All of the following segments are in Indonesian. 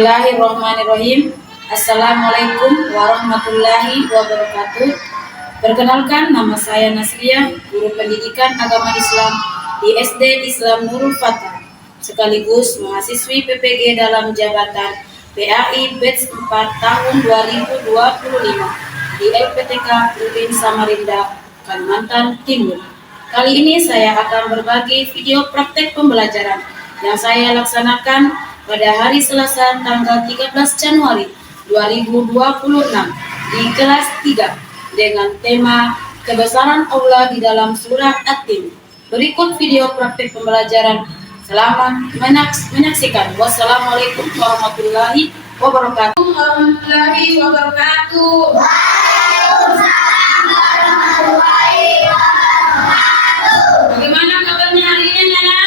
Bismillahirrahmanirrahim. Assalamualaikum warahmatullahi wabarakatuh. Perkenalkan, nama saya Nasriah, guru pendidikan agama Islam di SD Islam Nurul Fatah, sekaligus mahasiswi PPG dalam jabatan PAI Batch 4 tahun 2025 di LPTK UIN Samarinda, Kalimantan Timur. Kali ini saya akan berbagi video praktek pembelajaran yang saya laksanakan pada hari Selasa tanggal 13 Januari 2026 di kelas 3 dengan tema kebesaran Allah di dalam surat At-Tin. Berikut video praktek pembelajaran. Selamat menyaksikan. Wassalamualaikum warahmatullahi wabarakatuh. Bagaimana kabarnya hari ini, anak?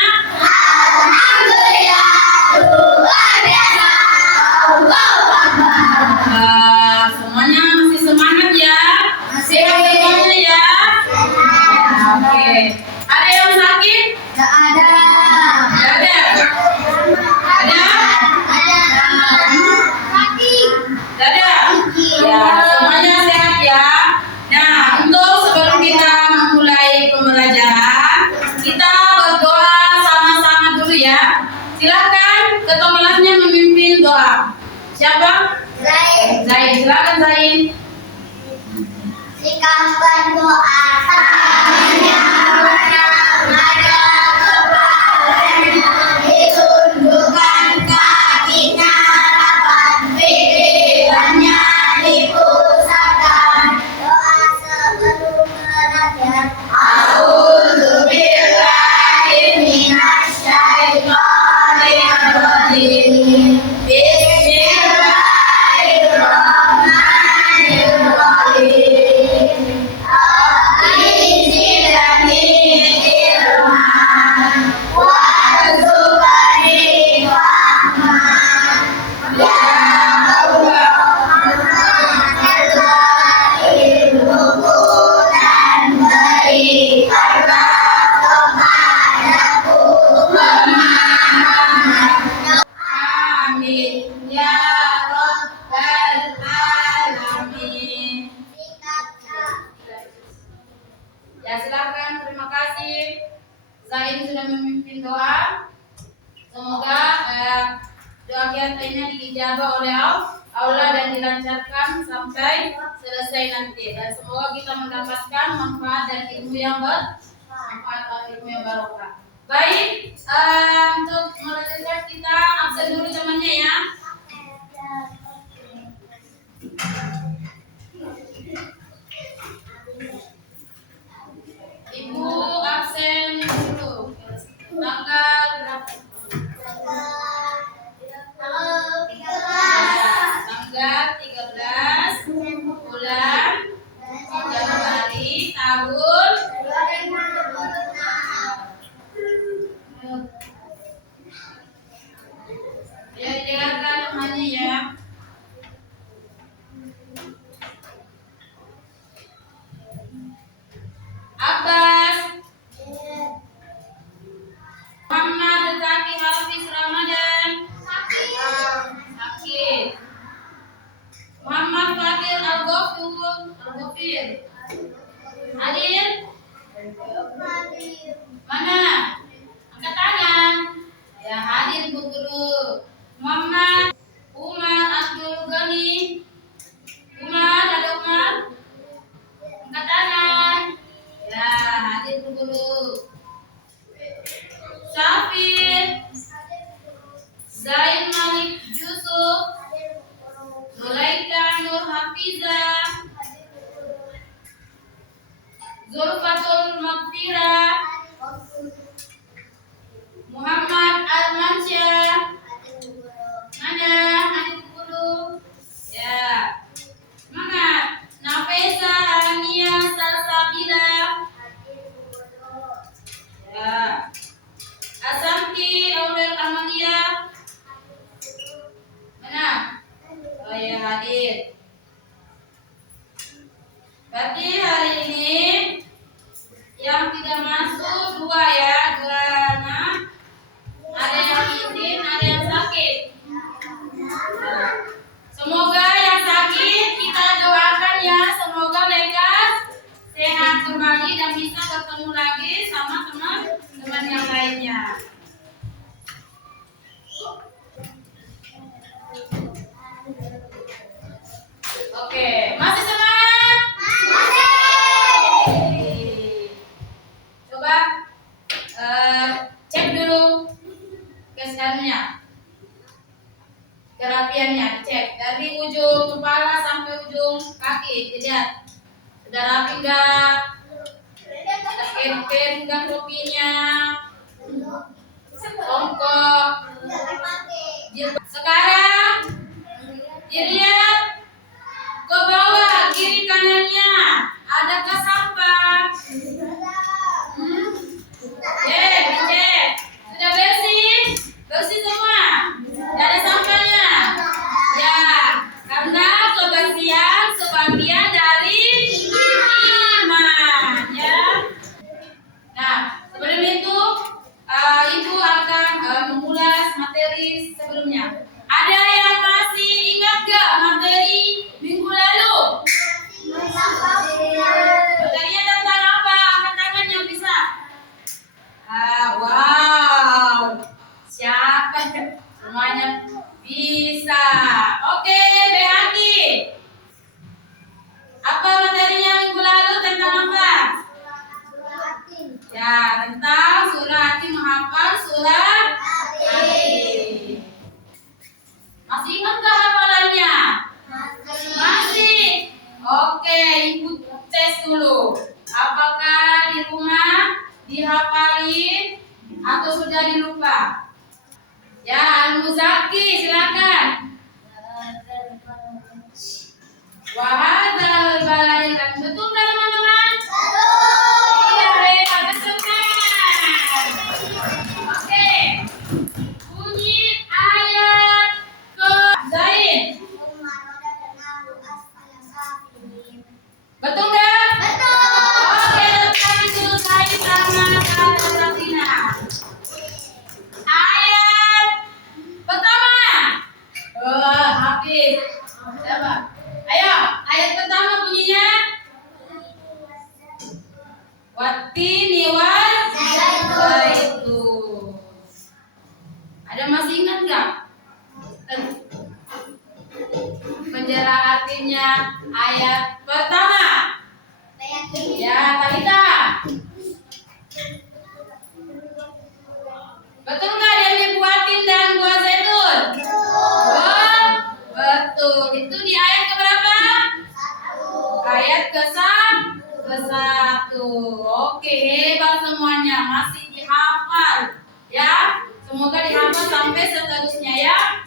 Semuanya masih semangat ya? Sehat semuanya ya? Oke. Ada yang sakit? Tidak ada. Tidak ada? Ada? Tidak ada? Ya, semuanya sehat ya? Nah, untuk sebelum kita memulai pembelajaran, kita berdoa sama-sama dulu ya. Silakan ketua kelasnya memimpin doa. Siapa? Zain, silakan Zain. Jika berdoa tangannya ada kepalanya, ditundukkan kakinya rapat, pikirannya dipusatkan. Doa sebelum belajar. A'udzubillahi minasyaitonir rajim. Ya, silakan. Terima kasih. Zain sudah memimpin doa. Semoga doa kita ini diijabah oleh Allah dan dilancarkan sampai selesai nanti. Dan semoga kita mendapatkan manfaat dan ilmu yang barokah. Baik, untuk melanjutkan kita absen dulu temannya ya. Ibu absen dulu. Tanggal berapa? Tanggal 13 bulan Januari tahun 2026. Ya, dengarkan namanya ya. Abbas Muhammad Zaki Hafiz Ramadan Sakit. Muhammad Fadil Al-Ghafir hadir? Mana? Angkat tangan. Ya, hadir Bu Guru. Muhammad Umar Abdul Ghani. Umar, ada Umar? Angkat tangan. Ya, hadir Bu Guru. Syafir Zain Malik Yusuf, Zulaika Nur Hafiza, Zulfatul Maghfirah, Muhammad Al-Mansyah. Mana? Hadir Bu Guru. Ya, semangat. Nafisa Hania Salsabila. Ya. Asanti Aurel Amalia. Mana? Oh ya, hadir. Berarti hari ini yang tidak masuk 2 ya, 2 anak. Ada yang izin, ada yang sakit. yang bisa bertemu lagi sama teman-teman yang lainnya. Oke, masih semangat? Coba cek dulu kesehatannya, kerapiannya, dicek dari ujung kepala sampai ujung kaki. Dilihat sudah rapi enggak, kenten enggak topinya, ongkok. Sekarang dilihat ke bawah kiri kanannya, adakah sampah? Dicek. Sudah bersih? Bersih semua? Tidak ada sampahnya? Ya, karena kebersihan sebagian dari iman, ya. Nah, sebelum itu Ibu akan mengulas materi sebelumnya. Ada yang masih ingat gak materi minggu lalu? Materinya tentang apa? Angkat tangan yang bisa. Wow, siapa? Semuanya bisa. Oke, Beaki. Apa materinya minggu lalu tentang apa? Ya, tentang surah Hati, menghafal surah Hati. Masih ingat gak hafalannya? Masih. Oke, Ibu tes dulu. Apakah di rumah dihafalin atau sudah dilupa? Ya, Al-Muzaki, silakan. Wahadzal balai. Betul nggak teman-teman? Iya, agak senang. Oke. Bunyi ayat ke Zain. Betul nggak? Oke, kami dulu Zain sama kata Sabrina. Ayat pertama. Habis. Siapa? Ayo, ayat pertama bunyinya. Watini waz zaitun. Ada masih ingat nggak? Penjelasan artinya ayat pertama. Ya, Talita. Betul nggak yang dibuatin dan buah zaitun? Betul. Itu di ayat keberapa? Ayat ke-1. Oke, hebat semuanya. Masih dihafal. Ya, semoga dihafal sampai seterusnya ya.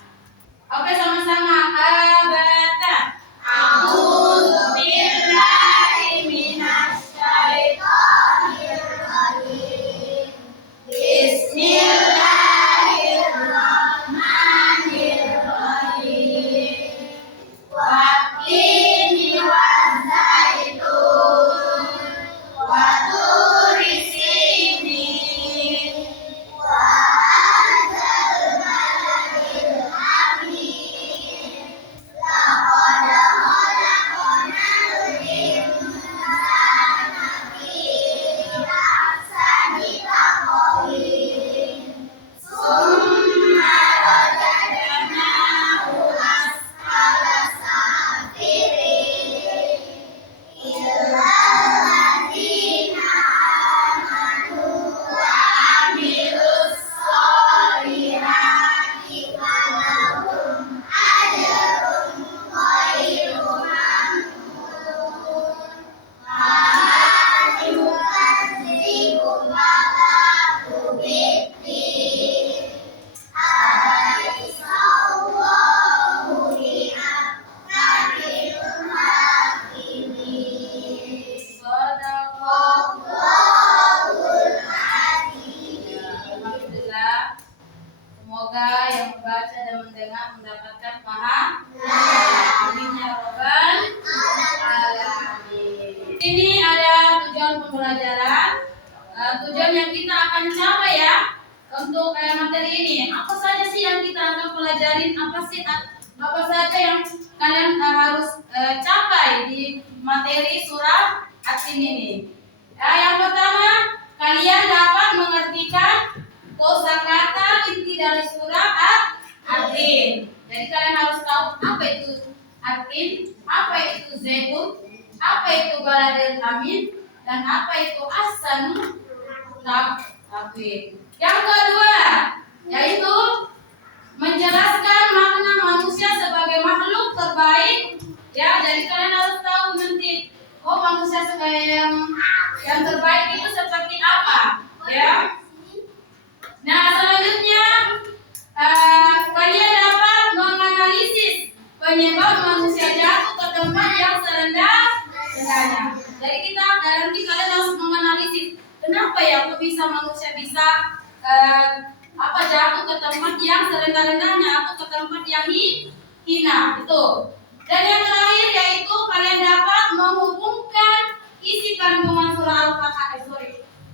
Oke, sama-sama. Abata. A'udzu billahi minasy syaithanir rajim. Bismillahirrahmanirrahim. Watini wazaitun wa turi sinin wa hadzal baladil amin. Laqad khalaqnal insana fi ahsani taqwim. Summa radadnahu asfala safirin. Illa alladzina amanu wa amilus solihati falahum ajrun ghairu mamnun. Ma yukadzibu ba'du biddin. Alaihissallahu ni'mal hakimin. Sadaqallahul azim. Alhamdulillah. Semoga yang membaca dan mendengar mendapatkan paham. Amin ya rabbal alamin. Ini ada tujuan pembelajaran. Tujuan yang kita akan capai ya untuk materi ini. Apa saja sih yang kita akan pelajarin? Apa saja yang kalian harus capai di materi surah At-Tin ini? Ya, yang pertama, kalian dapat mengartikan kosakata inti dari surah At-Tin. Jadi kalian harus tahu apa itu At-Tin, apa itu zaitun, apa itu baladil amin, dan apa itu as-sanu taqwim. Yang kedua, yaitu menjelaskan makna manusia sebagai makhluk terbaik. Ya, jadi kalian harus tahu nanti, oh manusia sebagai yang terbaik itu seperti apa, ya. Nah, selanjutnya kalian dapat menganalisis penyebab manusia jatuh ke tempat yang serendah-rendahnya. Jadi nanti kalian harus menganalisis kenapa ya kok bisa manusia bisa jatuh ke tempat yang serendah-rendahnya atau ke tempat yang hina itu. Dan yang terakhir yaitu kalian dapat menghubungkan isi kandungan surah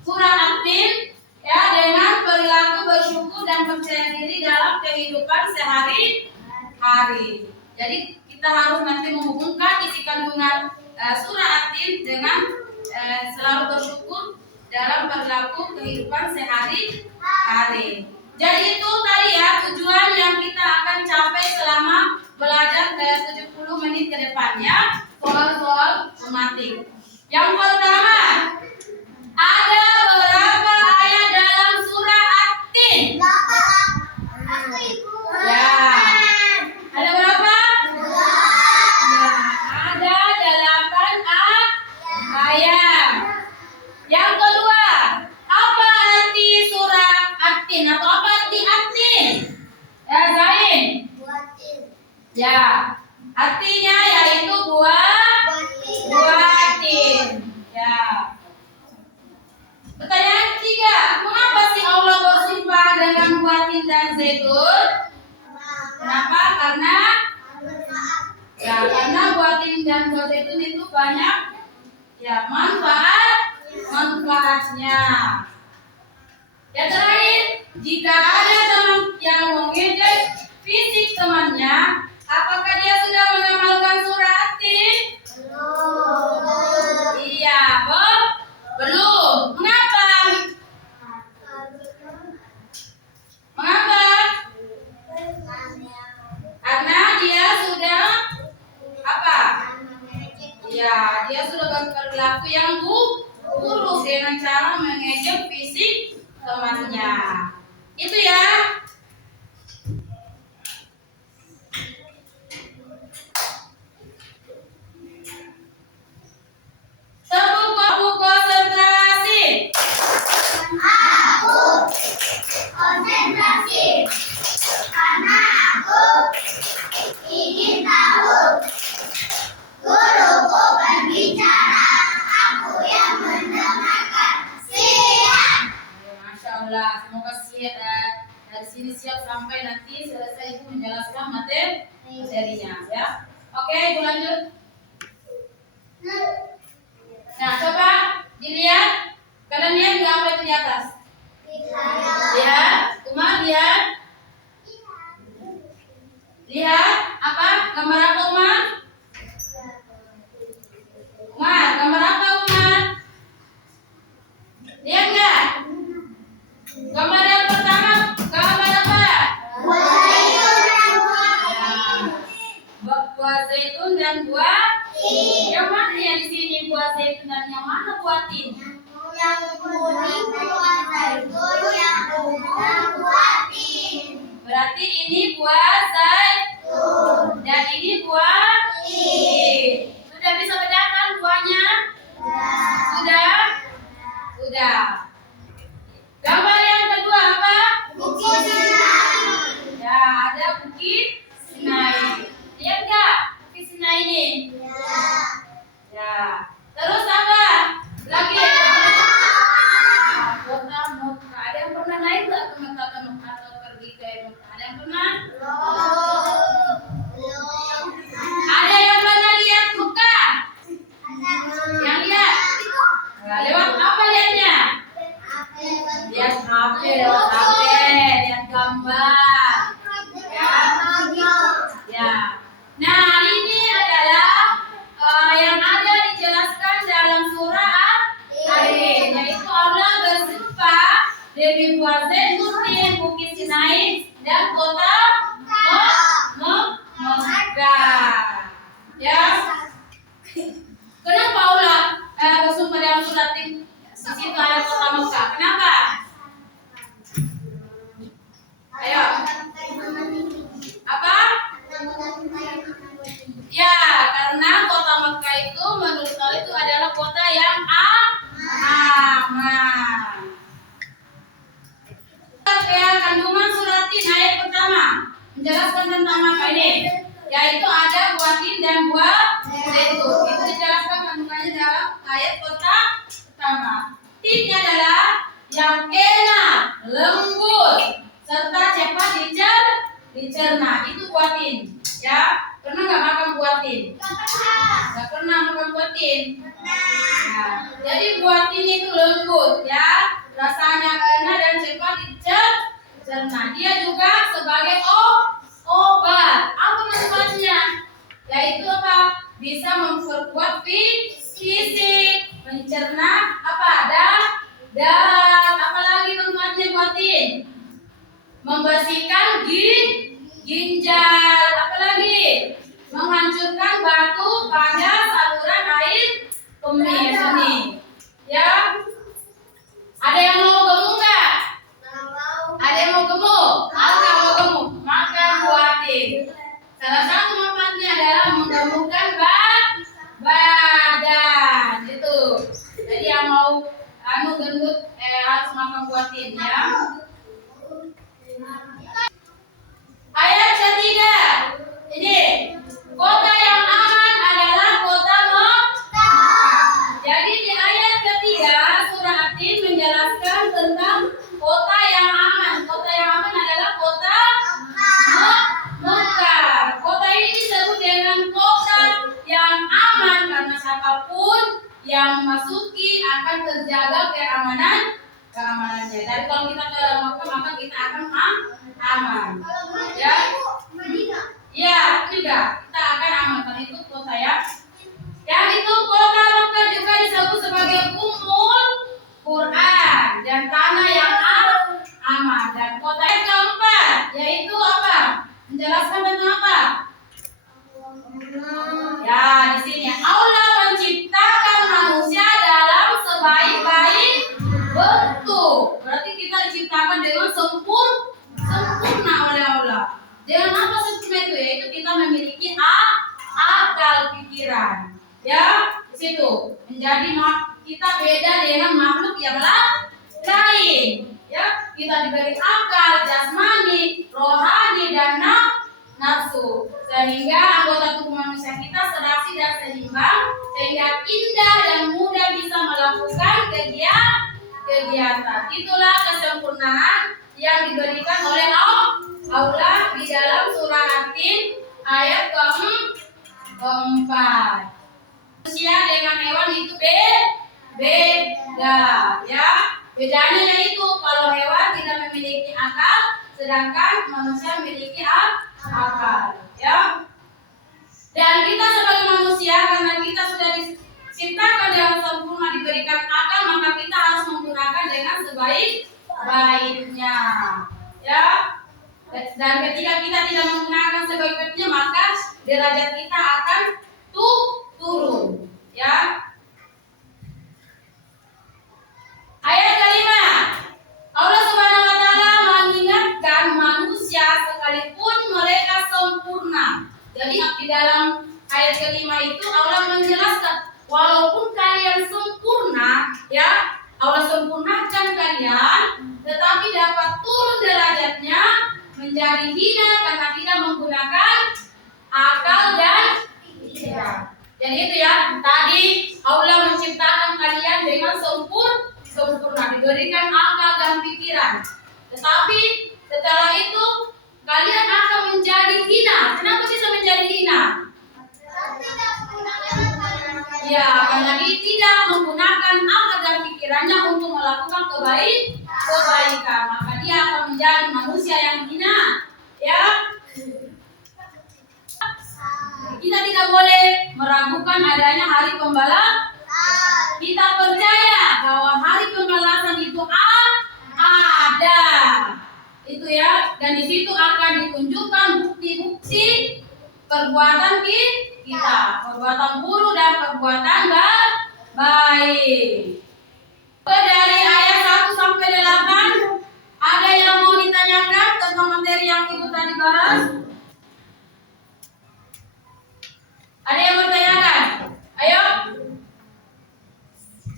surah At-Tin ya dengan perilaku bersyukur dan percaya diri dalam kehidupan sehari-hari. Jadi kita harus nanti menghubungkan isi kandungan surah At-Tin dengan selalu bersyukur dalam perilaku kehidupan sehari-hari. Jadi itu tadi ya tujuan yang kita akan capai selama belajar 70 menit ke depannya, soal-soal tematik. Yang pertama, ada berapa ayat dalam surah At-Tin? Ya. Ada berapa? Ada 8 ayat. Yang kedua, apa arti surah At-Tin atau apa arti At-Tin? Ya, Zain. Ya, artinya yaitu buah tin. Ya. Pertanyaan ketiga, mengapa sih Allah bersumpah dengan buah tin dan zaitun? Kenapa? Karena buah tin dan zaitun itu banyak ya manfaatnya. Yang terakhir, jika ada teman yang mengejek fisik temannya, apakah dia sudah mengamalkan surah At-Tin? Iya, belum. Mengapa? Karena dia sudah apa? Ya, dia sudah berperilaku yang buruk dengan cara mengejek fisik temannya. Itu ya. Buku konsentrasi. Aku konsentrasi karena aku ingin tahu. Guruku berbicara, aku yang mendengarkan. Siap. Masya Allah, semoga siap dari sini siap sampai nanti selesai Ibu menjelaskan materinya ya. Oke, Ibu lanjut. Nah, coba dilihat. Kalian lihat nggak apa itu di atas? Lihat, Umar lihat. Lihat apa? Gambar apa Umar? Gambar apa Umar? Lihat nggak? Gambar yang pertama, gambar apa? Buah zaitun dan buah tin. Yang mana yang di sini buah zaitun dan yang mana buah tin? Yang kuning buah zaitun, yang ungu buah tin. Berarti ini buah zaitun dan ini buah tin. Sudah bisa bedakan buahnya? Sudah? Sudah. Gambar yang kedua apa? Bukit Sinai. Ya, ada Bukit Sinai. Lihat nggak Bukit Sinai ini? Ya. Terus apa? Lagi. Kota wa Zaitunin, Bukit Sinai, dan kota Mekah. Ya. Kenapa Allah bersumpah dalam surat di situ ada kota Mekah? Kenapa? Ayo. Apa? Ya, karena kota Mekah itu menurut Allah itu adalah kota yang aman. Ya, kandungan suratin ayat pertama menjelaskan tentang apa ini? Yaitu ada buah tin dan buah zaitun. Itu dijelaskan kandungannya dalam ayat pertama. Tinnya adalah yang enak, lembut, serta cepat dicerna. Itu buah tin. Ya, pernah nggak makan buah tin? Nggak pernah makan buah tin. Nah, jadi buah tin itu lembut, ya, rasanya enak dan cepat dicerna. Dia juga sebagai obat. Apa manfaatnya? Yaitu apa? Bisa memperkuat fisik, mencerna apa? Dan apalagi manfaatnya buat tin? Membersihkan ginjal, apalagi menghancurkan batu pada saluran air kemih. Ya, ada yang mau gemuk nggak? Ada yang mau gemuk? Nggak mau gemuk, makan buah tin. Salah satu manfaatnya adalah menggemukkan badan. Itu. Jadi yang mau gendut harus makan buah tin, ya. Ayat ketiga. Ini kota yang aman adalah kota Mekah. Jadi di ayat ketiga surah At-Tin menjelaskan tentang kota yang aman. Kota yang aman adalah kota Mekah. Kota ini disebut dengan kota yang aman karena siapapun yang memasuki akan terjaga keamanannya. Dari kalau kita ke Mekah maka kita akan aman. Ya. Ya, juga kita akan aman karena itu kota ya. Yang itu kota Mekah juga disebut sebagai Ummul Quran dan tanah yang aman. Dan kota yang keempat yaitu apa? Menjelaskan tentang apa? Ya, di sini Allah menciptakan manusia dalam sebaik-baik bentuk. Berarti kita diciptakan dengan sempurna oleh Allah. Dengan apa sempurna itu? Yaitu kita memiliki akal pikiran. Ya, di situ menjadi kita beda dengan makhluk yang lain. Ya, kita diberi akal jasmani, rohani dan nafsu. Sehingga anggota tubuh manusia kita serasi dan seimbang, sehingga indah dan mudah bisa melakukan kegiatan. Itulah kesempurnaan yang diberikan oleh Allah di dalam surah At-Tin ayat keempat. Manusia dengan hewan itu beda, ya. Bedanya yaitu kalau hewan tidak memiliki akal, sedangkan manusia memiliki akal, ya. Dan kita sebagai manusia karena kita sudah diciptakan dengan sempurna diberikan akal, maka kita harus menggunakan dengan sebaik-baiknya, ya. Dan ketika kita tidak menggunakan sebaik-baiknya, maka derajat kita akan turun, ya. Ayat kelima, Allah Subhanahu wa taala mengingatkan manusia sekalipun mereka sempurna. Jadi di dalam ayat kelima itu Allah menjelaskan walaupun kalian sempurna, ya, Allah sempurnakan kalian, tetapi dapat turun derajatnya menjadi hina karena tidak menggunakan akal dan pikiran. Jadi itu ya, tadi Allah menciptakan kalian dengan sempurna, diberikan akal dan pikiran. Tetapi setelah itu kalian akan menjadi hina. Kenapa bisa menjadi hina? Ya, karena dia tidak menggunakan akal dan pikirannya untuk melakukan kebaikan, maka dia akan menjadi manusia yang hina. Ya, kita tidak boleh meragukan adanya hari pembalasan. Kita percaya bahwa hari pembalasan itu ada. Itu ya, dan di situ akan ditunjukkan bukti-bukti perbuatan kita, perbuatan buruk dan perbuatan baik. Dari ayat 1 sampai 8, ada yang mau ditanyakan tentang materi yang ibu tadi bahas? Ada yang bertanyakan? Ayo,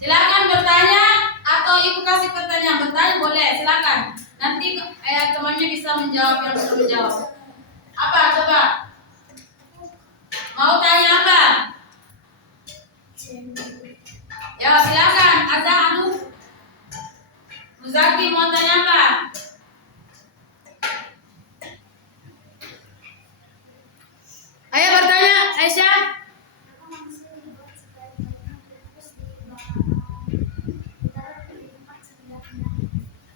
silakan bertanya atau ibu kasih pertanyaan. Bertanya boleh, silakan. Nanti temannya bisa menjawab yang bisa menjawab. Apa? Coba. Mau tanya apa? Ya silakan. Ada anu. Muzaki mau tanya apa? Ayo bertanya, Aisyah.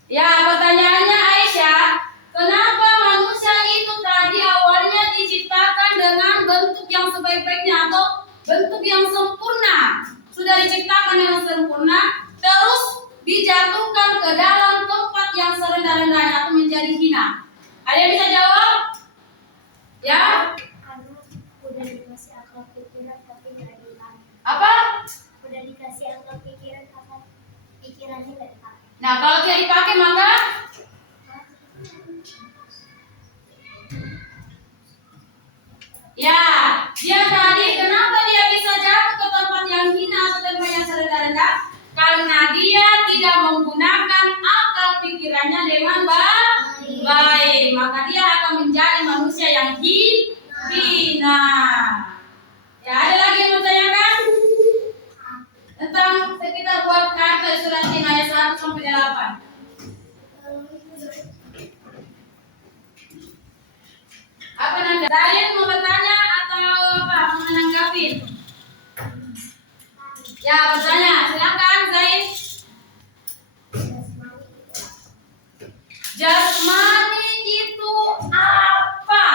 Ya, pertanyaannya Aisyah, kenapa manusia itu tadi awalnya diciptakan dengan bentuk yang sebaik-baiknya atau bentuk yang sempurna? Sudah diciptakan yang sempurna, terus dijatuhkan ke dalam tempat yang serendah-rendahnya atau menjadi hina. Ada yang bisa jawab? Ya? Udah dikasih akal pikiran tapi nggak dipakai. Apa? Udah dikasih akal pikiran apa pikirannya nggak dipakai. Nah, kalau tidak dipakai maka ya, dia tadi kenapa dia bisa jatuh ke tempat yang hina atau tempat yang serendah-rendah? Karena dia tidak menggunakan akal pikirannya dengan baik. Maka dia akan menjadi manusia yang hina. Ya, ada lagi yang bertanyakan? Tentang sekitar buat kata surat ayat 1 sampai 8. Apa nanda? Saya mau bertanya atau apa? Mau menanggapi? Ya, bertanya. Silakan, Zain. Jasmani itu apa?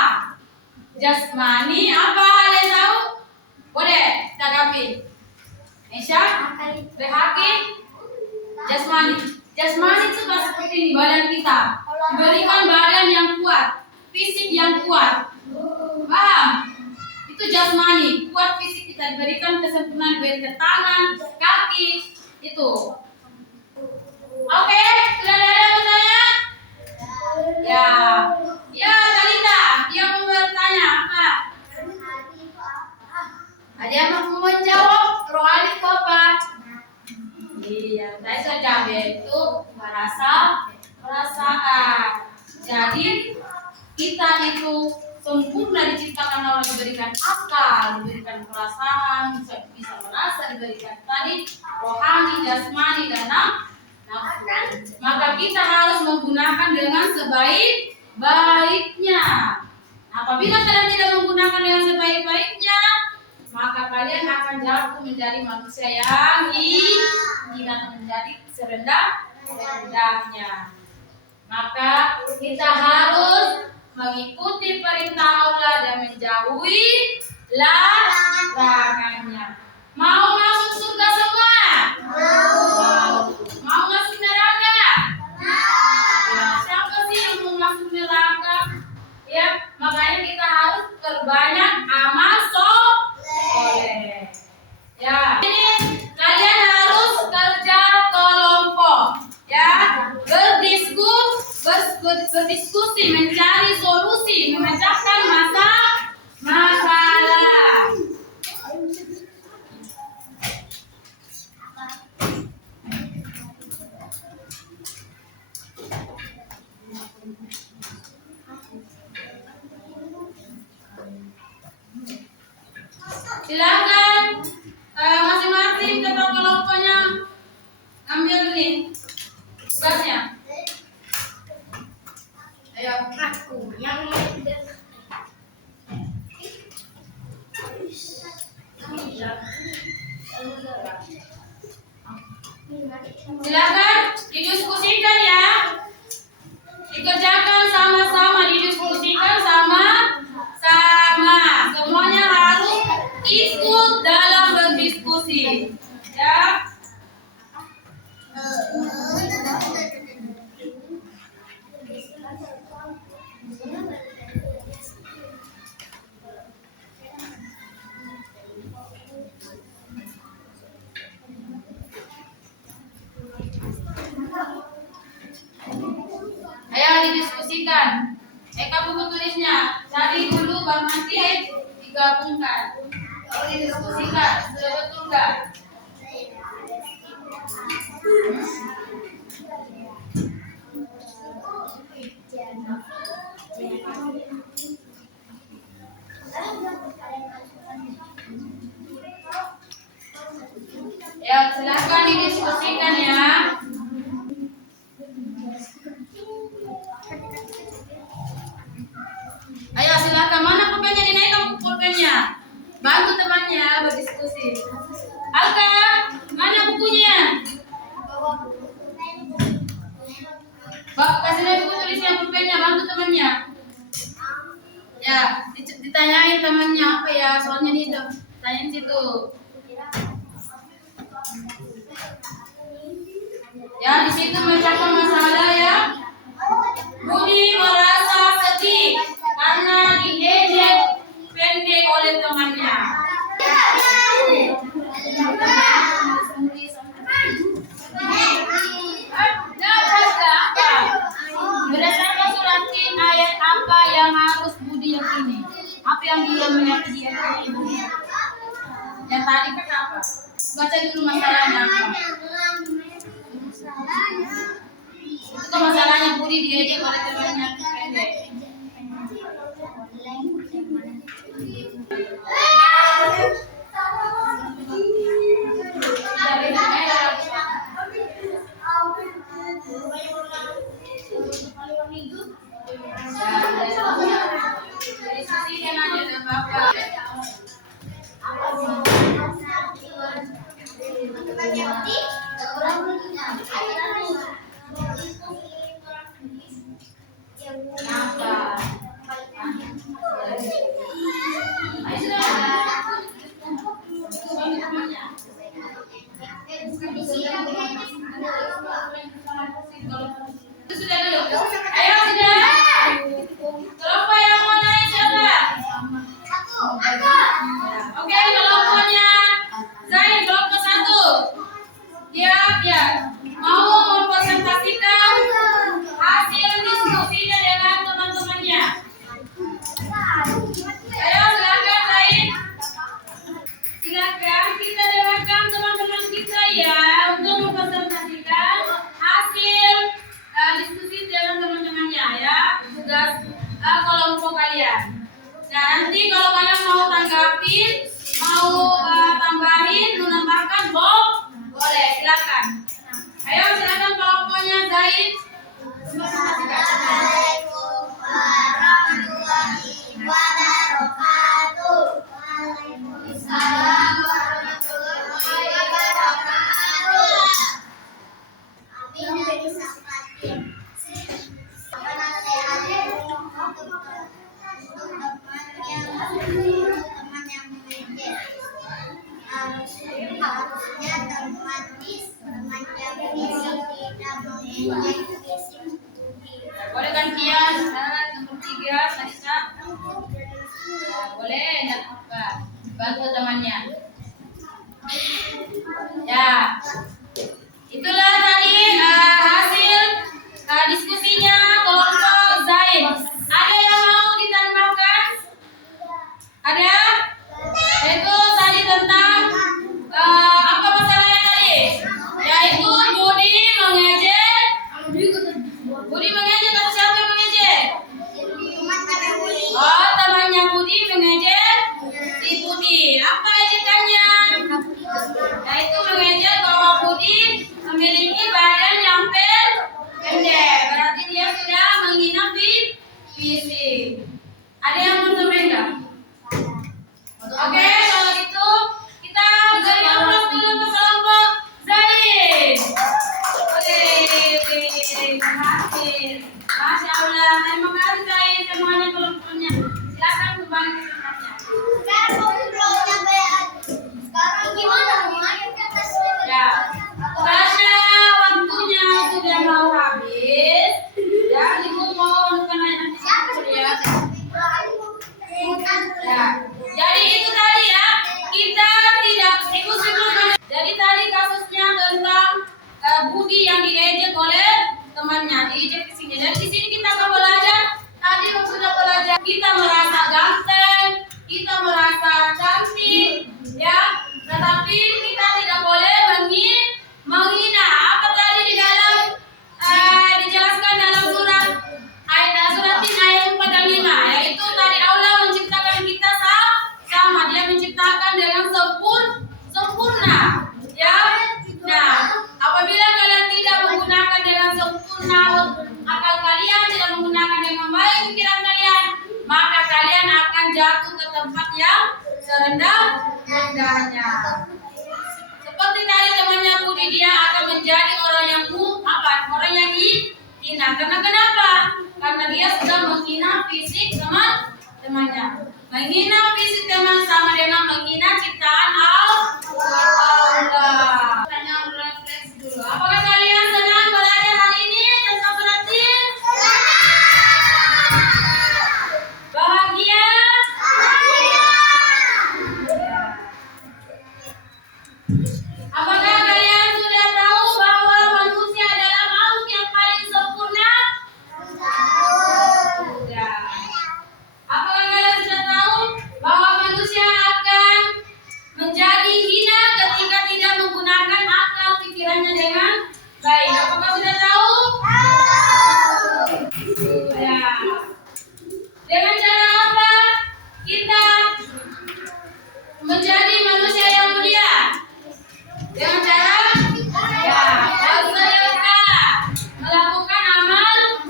Jasmani apa? Ada yang tahu? Boleh, tanggapi. Aisyah, Behaki, jasmani. Jasmani itu seperti ini badan kita. Diberikan badan yang kuat, fisik yang kuat. Paham? Itu jasmani, kuat fisik kita, diberikan kesempurnaan, diberikan tangan, kaki, itu. Oke, sudah ada yang bertanya? Ya, ya Talita, dia mau bertanya apa? Ada yang mau menjawab? Rohani itu apa? Iya, saya sudah itu perasaan. Jadi kita itu sempurna diciptakan Allah, diberikan akal, diberikan perasaan, bisa merasa, diberikan tadi rohani, jasmani dan nafsu. Maka kita harus menggunakan dengan sebaik-baiknya. Apabila kalian tidak menggunakan dengan sebaik-baiknya, maka kalian akan jatuh menjadi manusia yang hina, menjadi serendah-rendahnya. Maka kita harus mengikuti perintah Allah dan menjauhi larangannya. Mau masuk surga semua? Mau. Mau masuk neraka? Ya, siapa sih yang mau masuk neraka? Ya, makanya kita harus perbanyak amal soleh. Ya, ini kalian harus kerja kelompok. Ya, berdiskusi, mencari solusi, memecahkan masalah. Silakan masing-masing ketua kelompoknya ambil nih tugasnya. Ayo, Aku yang silakan didiskusikan ya. Dikerjakan sama-sama, didiskusikan sama-sama. Semuanya harus ikut dalam berdiskusi. Ya. diskusikan. Eka buku tulisnya. Cari dulu baru nanti digabungkan. Lalu didiskusikan. Sudah betul nggak? Ya, silakan didiskusikan ya. Ayo silakan, mana pulpennya, dinaikkan pulpennya. Bantu temannya berdiskusi. Alka, mana bukunya? Kasih lihat buku tulisnya, pulpennya, bantu temannya. Ya, ditanyain temannya apa ya, soalnya nih tanyain situ. Ya, di situ memecahkan masalah ya. Budi merasa sedih karena diejek pendek oleh temannya. Berdasarkan surat ayat apa yang harus Budi yakini? Apa yang dia meyakini? Yang tadi kan apa? Baca dulu masalahnya apa? Itu masalahnya Budi diejek oleh temannya pendek. Diskusikan aja dengan Bapak. Sudah dulu. Ayo sudah. Kelompok yang mau naik siapa? Oke, kelompoknya Zain, kelompok 1. Ya. Mau mempresentasikan hasil diskusinya dengan teman-temannya. Ayo silakan Zain. Silakan kita dengarkan teman-teman kita ya untuk mempresentasikan hasil diskusi dengan teman-temannya ya, tugas kelompok kalian. Nah, nanti kalau kalian mau tanggapin, mau tambahin, menambahkan, boleh, silakan. Ayo silakan kelompoknya Zaid. Assalamualaikum warahmatullahi wabarakatuh. Waalaikumsalam warahmatullahi wabarakatuh. Amin dari Samatin. Teman yang mengejek harusnya termatis, teman yang fisik tidak mengejek fisik. Boleh gantian, nomor 3, Nisa. Boleh, enggak apa. Bantu temannya. Ya. Itulah tadi hasil diskusinya kelompok Zain. Ada yang mau ditambahkan? Ada? Itu tadi tentang apa masalahnya tadi? Yaitu Budi mengejek atau siapa yang mengejek? Oh, temannya Budi mengejek si Budi. Apa ejekannya? Yaitu mengejek bahwa menghina. Karena kenapa? Karena dia sudah menghina fisik teman-temannya. Menghina fisik teman sama dengan menghina ciptaan Allah. Tanya refleks dulu. Apakah kalian senang belajar hari ini tentang berarti? Bahagia? Apakah kalian sudah tahu bahwa manusia adalah makhluk yang paling sempurna? Sudah. Apakah kalian sudah tahu bahwa manusia akan menjadi hina ketika tidak menggunakan akal pikirannya dengan baik? Apakah sudah tahu? Sudah. Dengan cara apa kita menjadi manusia yang mulia? Dengan cara bersedekah, melakukan amal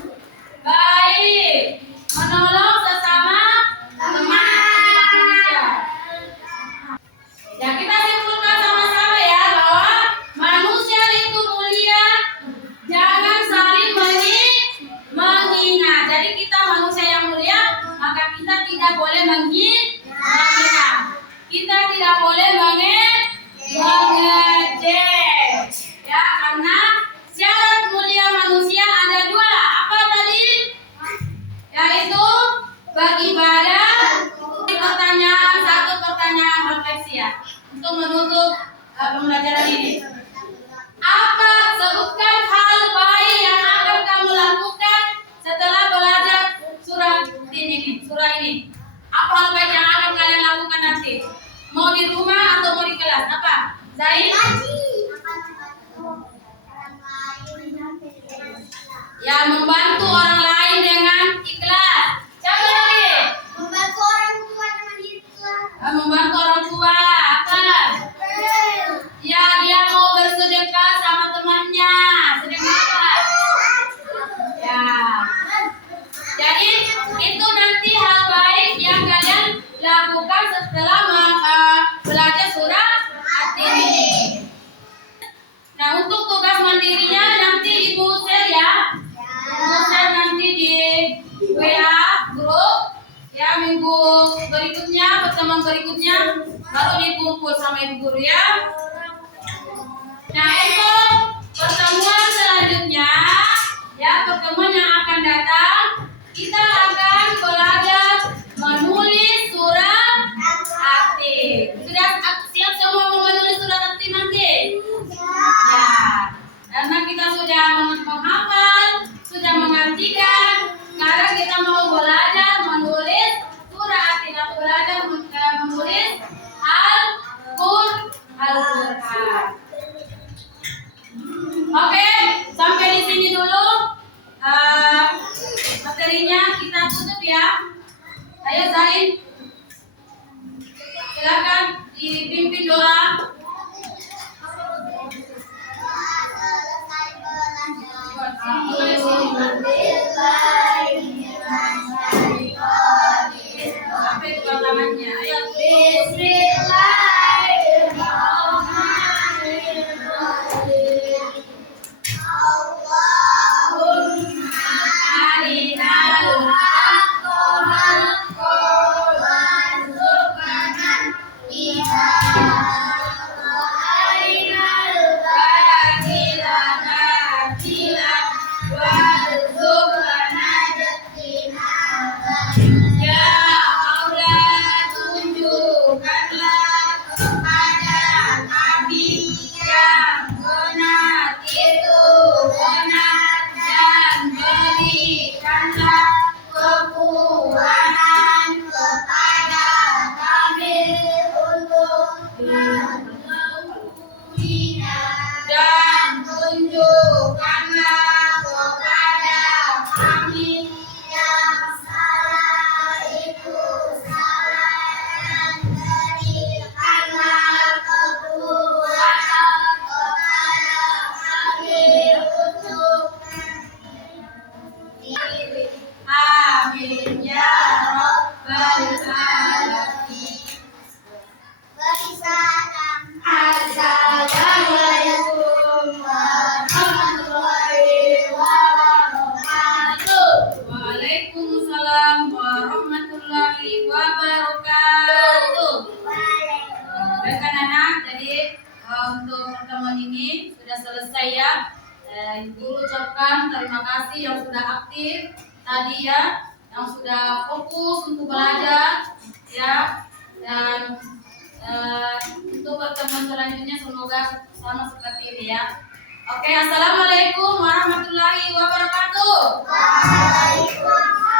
baik, menolong sesama teman manusia. Ya, kita simpulkan sama-sama ya bahwa manusia itu mulia, jangan saling menghina. Jadi kita manusia yang mulia, maka kita tidak boleh menghina. Kita tidak boleh mengejek. Ya, karena syarat mulia manusia ada dua. Apa tadi? Yaitu beribadah. Satu pertanyaan refleksi ya untuk menutup pembelajaran ini. Apa sebutkan hal baik yang akan kamu lakukan setelah belajar surah ini? Apa hal baik yang akan kalian lakukan nanti? Mau di rumah atau mau di kelas? Apa? Zain? Ya, membantu orang lain dengan ikhlas. Siapa lagi? Membantu orang tua dengan ikhlas. Membantu orang tua. Apa? Ya, dia mau bersedekah sama temannya. Sedekah apa? Ya. Jadi itu nanti hal baik yang kalian lakukan setelah belajar surah At-Tin. Nah, untuk tugas mandirinya nanti Ibu share ya. Ibu share nanti di WA grup ya, minggu berikutnya, pertemuan berikutnya baru dikumpul sama Ibu guru ya. Nah, untuk pertemuan selanjutnya ya, pertemuan yang akan datang, kita akan belajar menulis surat At-Tin. Sudah siap semua menulis surat At-Tin nanti? Ya, karena kita sudah menghafal, sudah mengartikan, sekarang kita mau belajar menulis surat At-Tin atau belajar menulis Al-Quran. Oke, sampai di sini dulu materinya, kita tutup ya. Ayo Zain, silakan dipimpin doa. Sampai dua tangannya. Ayo. Bismillahirrahmanirrahim. Arinal haqqa haqqan warzuqna ittiba'ah. ini sudah selesai ya. Guru ucapkan terima kasih yang sudah aktif tadi ya, yang sudah fokus untuk belajar ya. Dan untuk pertemuan selanjutnya semoga sama seperti ini ya. Oke, assalamualaikum warahmatullahi wabarakatuh. Waalaikumsalam.